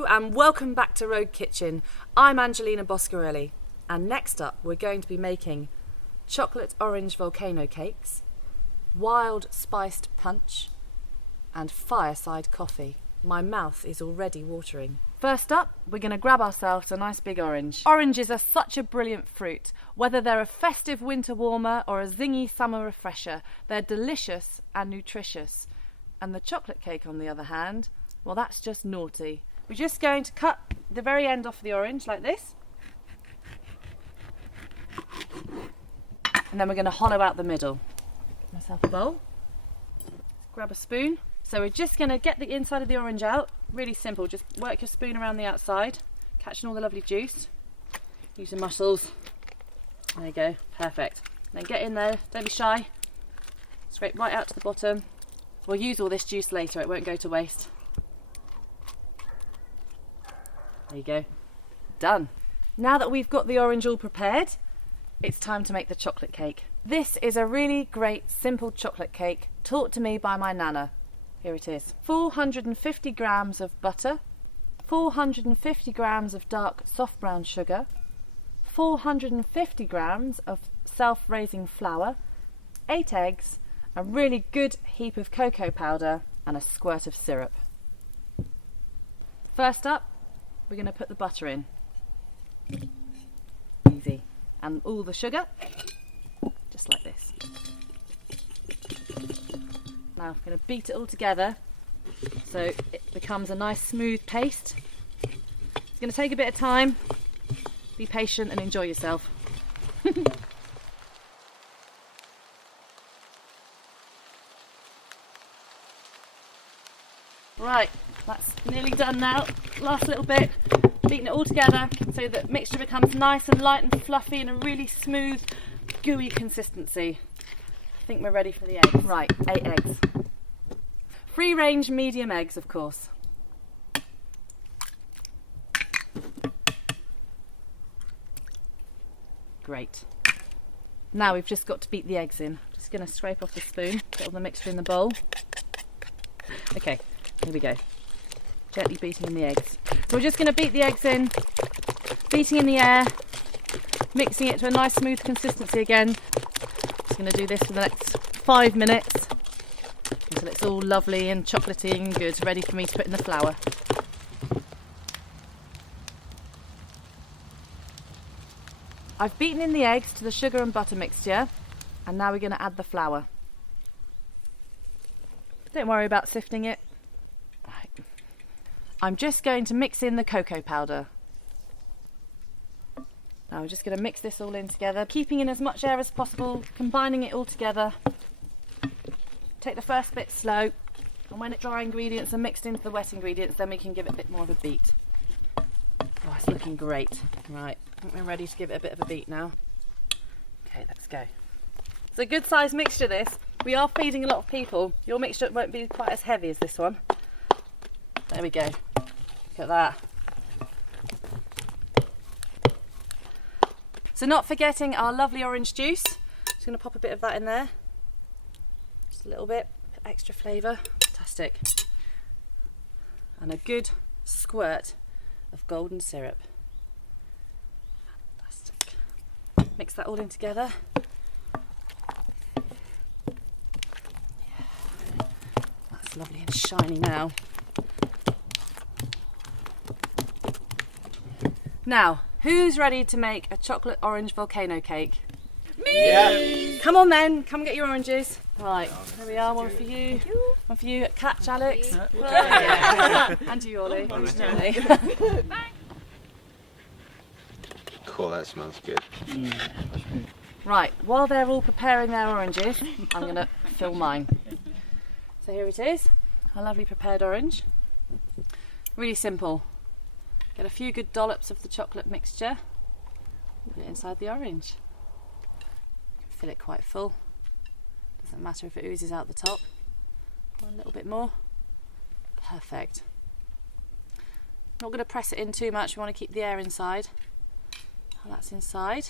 Hello and welcome back to Rogue Kitchen. I'm Angelina Boscarelli, and next up we're going to be making chocolate orange volcano cakes, wild spiced punch and fireside coffee. My mouth is already watering. First up, we're going to grab ourselves a nice big orange. Oranges are such a brilliant fruit. Whether they're a festive winter warmer or a zingy summer refresher, they're delicious and nutritious. And the chocolate cake, on the other hand, well, that's just naughty. We're just going to cut the very end off the orange like this. And then we're going to hollow out the middle. Get myself a bowl. Grab a spoon. So we're just going to get the inside of the orange out. Really simple. Just work your spoon around the outside, catching all the lovely juice. Use the muscles. There you go. Perfect. Then get in there. Don't be shy. Scrape right out to the bottom. We'll use all this juice later. It won't go to waste. There you go. Done. Now that we've got the orange all prepared, it's time to make the chocolate cake. This is a really great simple chocolate cake taught to me by my nana. Here it is. 450 grams of butter, 450 grams of dark soft brown sugar, 450 grams of self-raising flour, 8 eggs, a really good heap of cocoa powder and a squirt of syrup. First up, we're going to put the butter in. Easy. And all the sugar, just like this. Now I'm going to beat it all together so it becomes a nice smooth paste. It's going to take a bit of time. Be patient and enjoy yourself. Right, that's nearly done now. Last little bit. Beating it all together so that mixture becomes nice and light and fluffy and a really smooth, gooey consistency. I think we're ready for the eggs. Right, 8 eggs. Free range medium eggs, of course. Great. Now we've just got to beat the eggs in. Just going to scrape off the spoon, get all the mixture in the bowl. Okay, here we go. Gently beating in the eggs. So we're just going to beat the eggs in, beating in the air, mixing it to a nice smooth consistency again. Just going to do this for the next 5 minutes until it's all lovely and chocolatey and good, ready for me to put in the flour. I've beaten in the eggs to the sugar and butter mixture, and now we're going to add the flour. Don't worry about sifting it. Right. I'm just going to mix in the cocoa powder. Now we're just going to mix this all in together, keeping in as much air as possible, combining it all together. Take the first bit slow, and when the dry ingredients are mixed into the wet ingredients, then we can give it a bit more of a beat. Oh, it's looking great. Right, I think we're ready to give it a bit of a beat now. Okay, let's go. It's a good sized mixture, this. We are feeding a lot of people. Your mixture won't be quite as heavy as this one. There we go. Look at that. So not forgetting our lovely orange juice. Just going to pop a bit of that in there. Just a little bit, extra flavour. Fantastic. And a good squirt of golden syrup. Fantastic. Mix that all in together. That's lovely and shiny now. Now, who's ready to make a chocolate orange volcano cake? Me! Yeah. Come on then, come get your oranges. Right, here we are, one for you. One for you. Catch, Alex. And you, Ollie. Cool, that smells good. Right, while they're all preparing their oranges, I'm going to fill mine. So here it is, a lovely prepared orange. Really simple. Get a few good dollops of the chocolate mixture, put it inside the orange. Fill it quite full. Doesn't matter if it oozes out the top. A little bit more. Perfect. Not going to press it in too much, we want to keep the air inside. Now that's inside.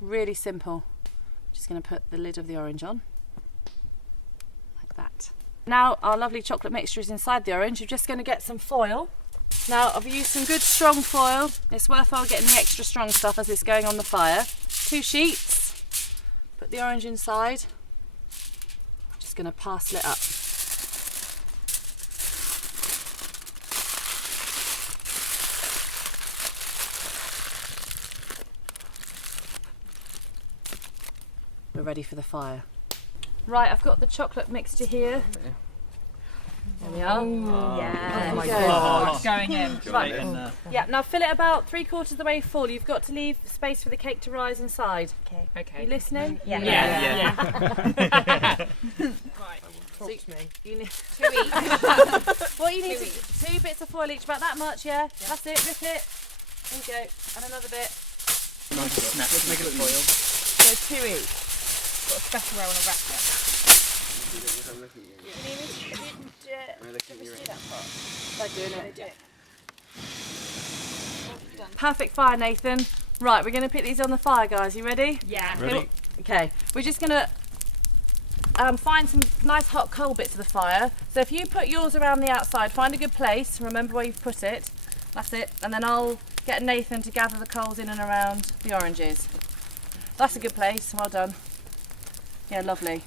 Really simple. Just going to put the lid of the orange on. Like that. Now our lovely chocolate mixture is inside the orange. We're just going to get some foil Now I've used some good strong foil. It's worthwhile getting the extra strong stuff as it's going on the fire. 2 sheets. Put the orange inside. I'm just going to parcel it up. We're ready for the fire. Right, I've got the chocolate mixture here. There we are. Yeah. Oh my God. It's going in. Right. Yeah, now fill it about 3/4 of the way full. You've got to leave space for the cake to rise inside. Okay. You listening? Yeah. Right. Suits me. You need 2 each. what you need to 2 bits of foil each, about that much, yeah? That's it, rip it. There you go. And another bit. Let's make it look foil. So 2 each. Got a special way I want to wrap it. You need me to do that part? By doing it. Perfect fire, Nathan. Right, we're going to put these on the fire, guys. You ready? Yeah. Ready? Okay, we're just going to find some nice hot coal bits of the fire. So if you put yours around the outside, find a good place, remember where you've put it. That's it. And then I'll get Nathan to gather the coals in and around the oranges. That's a good place. Well done. Yeah, lovely.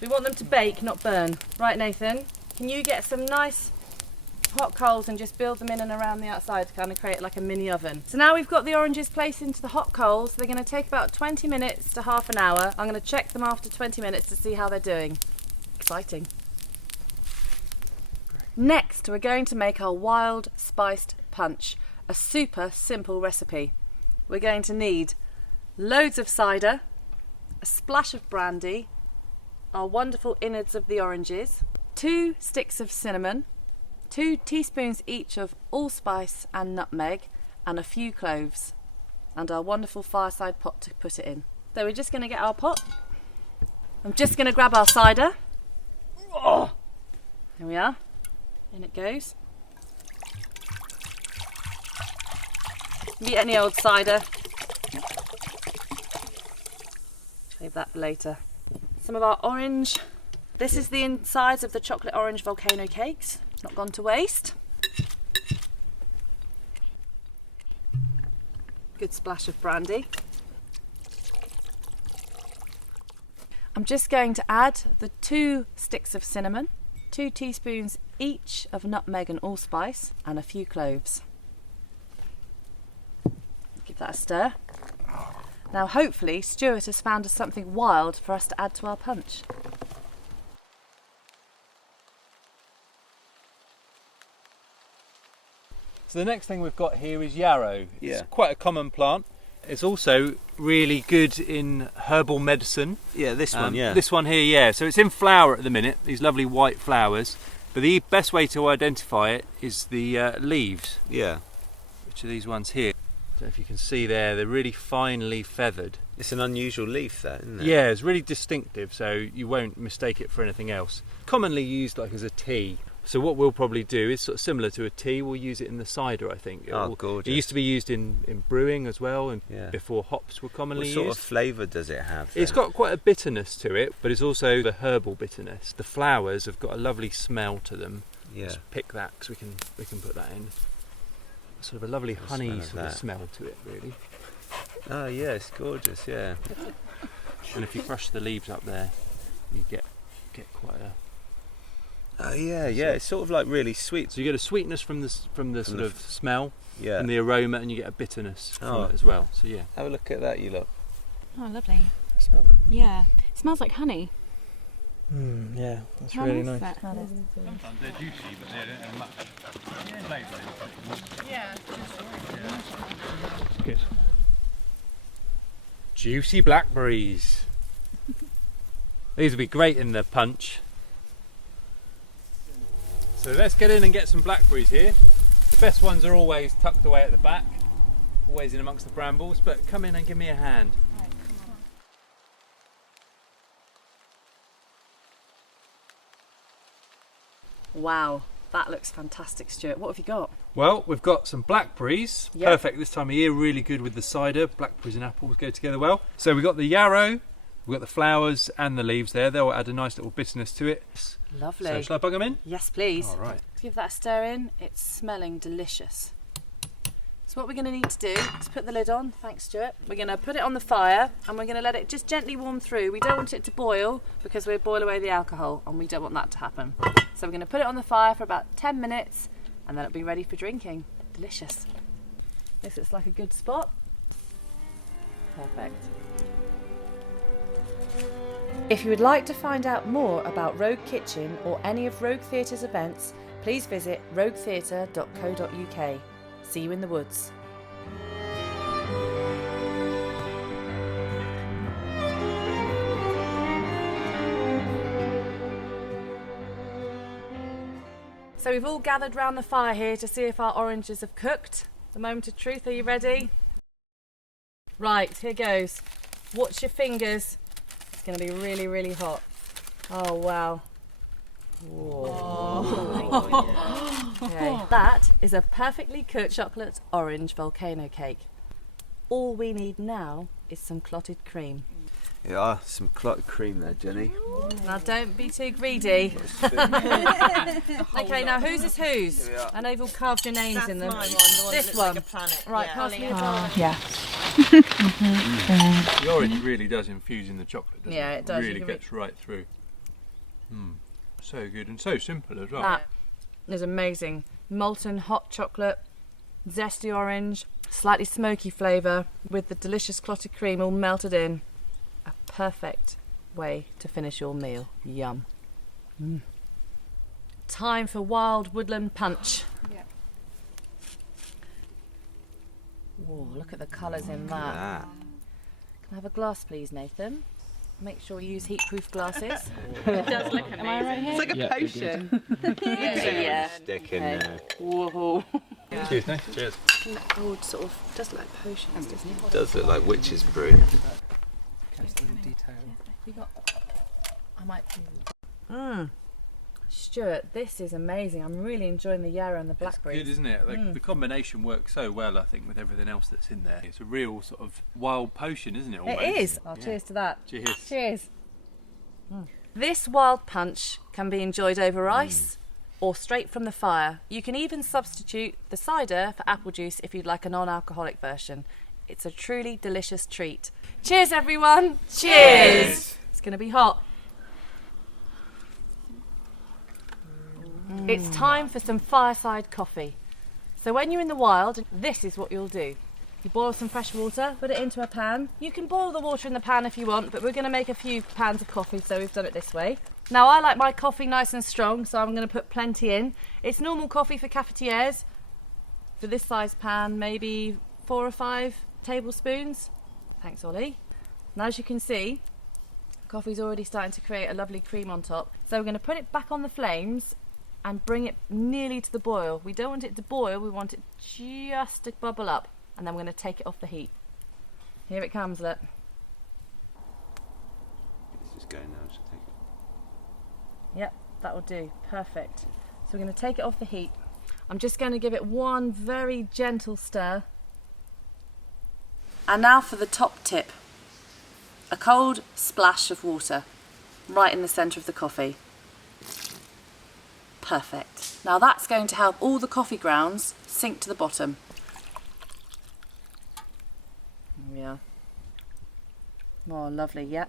We want them to bake, not burn. Right, Nathan, can you get some nice hot coals and just build them in and around the outside to kind of create like a mini oven? So now we've got the oranges placed into the hot coals. They're going to take about 20 minutes to half an hour. I'm going to check them after 20 minutes to see how they're doing. Exciting. Next, we're going to make our wild spiced punch, a super simple recipe. We're going to need loads of cider, a splash of brandy, our wonderful innards of the oranges, 2 sticks of cinnamon, 2 teaspoons each of allspice and nutmeg, and a few cloves, and our wonderful fireside pot to put it in. So we're just going to get our pot. I'm just going to grab our cider. Oh, here we are. In it goes. Be any old cider. Save that for later. Some of our orange. This is the insides of the chocolate orange volcano cakes. Not gone to waste. Good splash of brandy. I'm just going to add the 2 sticks of cinnamon, 2 teaspoons each of nutmeg and allspice, and a few cloves. Give that a stir. Now hopefully Stuart has found us something wild for us to add to our punch. So the next thing we've got here is yarrow. Yeah. It's quite a common plant. It's also really good in herbal medicine. Yeah, this one, yeah. This one here, yeah. So it's in flower at the minute, these lovely white flowers. But the best way to identify it is the leaves, Yeah. which are these ones here. I don't know if you can see there, they're really finely feathered. It's an unusual leaf, that, isn't it? Yeah, it's really distinctive, so you won't mistake it for anything else. Commonly used like as a tea. So what we'll probably do is sort of similar to a tea. We'll use it in the cider, I think. Oh, gorgeous. It used to be used in brewing as well, and Yeah. before hops were commonly What sort used. of flavour does it have, then? It's got quite a bitterness to it, but it's also the herbal bitterness. The flowers have got a lovely smell to them. Yeah. Just pick that because we can put that in. Sort of a lovely honey smell of sort of that. smell to it, really. Oh, yeah, it's gorgeous, yeah. And if you crush the leaves up there, you get quite a. Oh, yeah, yeah. It's sort of like really sweet. So you get a sweetness from the sort of smell Yeah. and the aroma, and you get a bitterness from it as well. So yeah. Have a look at that, you lot. Oh, lovely. Smell that. Yeah. It smells like honey. Yeah, that's How really nice nice. is that? Sometimes they're juicy, but they don't have much flavour. Yeah. Good. Juicy blackberries. These would be great in the punch. So let's get in and get some blackberries here. The best ones are always tucked away at the back, always in amongst the brambles, but come in and give me a hand. Wow, that looks fantastic, Stuart. What have you got? Well, we've got some blackberries. Yep. Perfect this time of year, really good with the cider. Blackberries and apples go together well. So we've got the yarrow, we've got the flowers and the leaves there. They'll add a nice little bitterness to it. Lovely. So shall I bung them in? Yes, please. All right. Give that a stir in. It's smelling delicious. So what we're going to need to do is put the lid on. Thanks, Stuart. We're going to put it on the fire and we're going to let it just gently warm through. We don't want it to boil because we'll boil away the alcohol and we don't want that to happen. So we're going to put it on the fire for about 10 minutes and then it'll be ready for drinking. Delicious. This looks like a good spot. Perfect. If you would like to find out more about Rogue Kitchen or any of Rogue Theatre's events, please visit roguetheatre.co.uk. See you in the woods. So we've all gathered round the fire here to see if our oranges have cooked. The moment of truth, are you ready? Right, here goes. Watch your fingers. It's going to be really, really hot. Oh, wow. Whoa. Okay. That is a perfectly cooked chocolate orange volcano cake. All we need now is some clotted cream. Yeah, some clotted cream there, Jenny. Now don't be too greedy. Okay, now whose is whose? I know you've all carved your names That's in them. my one, the one This that looks one. like a planet. Right, yeah. pass me a jar. The orange really does infuse in the chocolate, doesn't Yeah, it? it does. Really You can gets right through. So good and so simple as well. That is amazing. Molten hot chocolate, zesty orange, slightly smoky flavour with the delicious clotted cream all melted in. A perfect way to finish your meal. Yum. Time for wild woodland punch. Yeah. Whoa, look at the colours in that. Ah. Can I have a glass please, Nathan? Make sure you use heat-proof glasses. It does look amazing. Am I right here? It's like a potion. Yeah. Stick in Okay. there. Whoa. Cheers, Nate. Cheers. Gold sort of does look like potions, doesn't it? Does look like witch's brew. I might. Stuart, this is amazing. I'm really enjoying the yarrow and the It's blackberries. good, isn't it? Like, the combination works so well, I think, with everything else that's in there. It's a real sort of wild potion, isn't it? Almost? It is. Oh, Yeah. cheers to that. Cheers. Cheers. This wild punch can be enjoyed over ice or straight from the fire. You can even substitute the cider for apple juice if you'd like a non-alcoholic version. It's a truly delicious treat. Cheers, everyone. Cheers. It's going to be hot. It's time for some fireside coffee. So when you're in the wild, this is what you'll do. You boil some fresh water, put it into a pan. You can boil the water in the pan if you want, but we're going to make a few pans of coffee, so we've done it this way. Now I like my coffee nice and strong, so I'm going to put plenty in. It's normal coffee for cafetières. For this size pan, maybe 4 or 5 tablespoons. Thanks, Ollie. Now as you can see, coffee's already starting to create a lovely cream on top. So we're going to put it back on the flames and bring it nearly to the boil. We don't want it to boil, we want it just to bubble up. And then we're going to take it off the heat. Here it comes, look. It's just going now, so take it. Yep, that will do. Perfect. So we're going to take it off the heat. I'm just going to give it one very gentle stir. And now for the top tip. A cold splash of water right in the centre of the coffee. Perfect. Now that's going to help all the coffee grounds sink to the bottom. Yeah. Oh, lovely. Yep.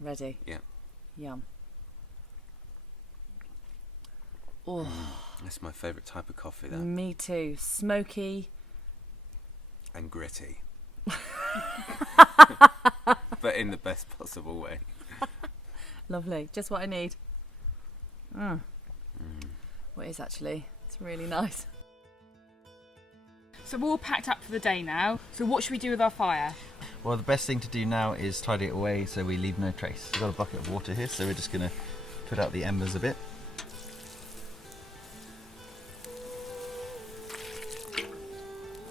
Ready. Yeah. Yum. Oh, That's my favourite type of coffee, that. me too. Smoky. And gritty. But in the best possible way. Lovely. Just what I need. What it is actually. It's really nice. So we're all packed up for the day now. So what should we do with our fire? Well, the best thing to do now is tidy it away so we leave no trace. We've got a bucket of water here, so we're just going to put out the embers a bit.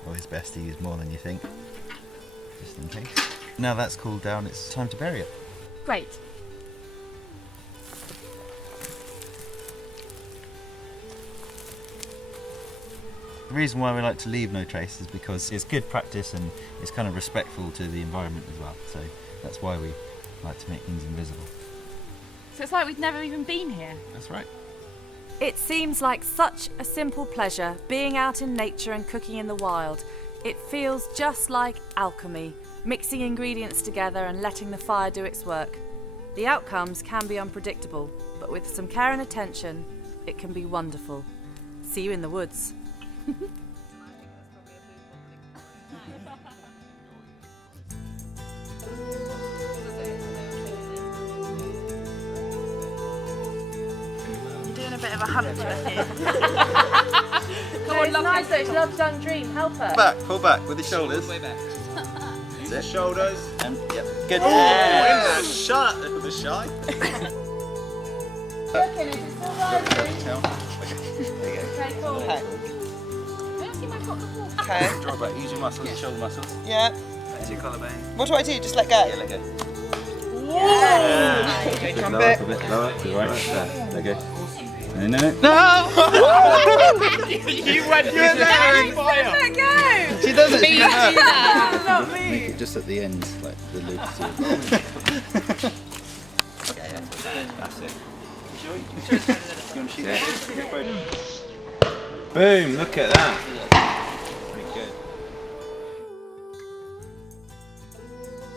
Always best to use more than you think, just in case. Now that's cooled down, it's time to bury it. Great. The reason why we like to leave no trace is because it's good practice and it's kind of respectful to the environment as well. So that's why we like to make things invisible. So it's like we've never even been here. That's right. It seems like such a simple pleasure being out in nature and cooking in the wild. It feels just like alchemy, mixing ingredients together and letting the fire do its work. The outcomes can be unpredictable, but with some care and attention, it can be wonderful. See you in the woods. Doing a bit of a hunt to it here. Come on, it's nice though, it's Love's young dream, help her. Pull back with the shoulders. Way back. That's it. Shoulders. And yep. Good. Oh, shut. Look at the shy. Looking, is it still rising? Tail. There you Okay, cool. Okay. I don't think I've got the water. Okay. go. Drop back. Use your muscles, your shoulder muscles. Yeah. That's your collarbone. What do I do? Just let go? Yeah, let go. Yeah. Okay, Bit trumpet. lower, a bit lower. To the right. There. There you go. No, no, no. You went there in fire. Let go! She does it. She does it. Not Make me. it just at the end, like the loop. That's it. You want to shoot that? Boom! Look at that. Pretty good.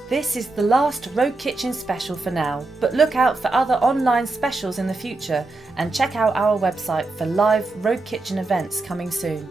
This is the last Rogue Kitchen special for now, but look out for other online specials in the future and check out our website for live Rogue Kitchen events coming soon.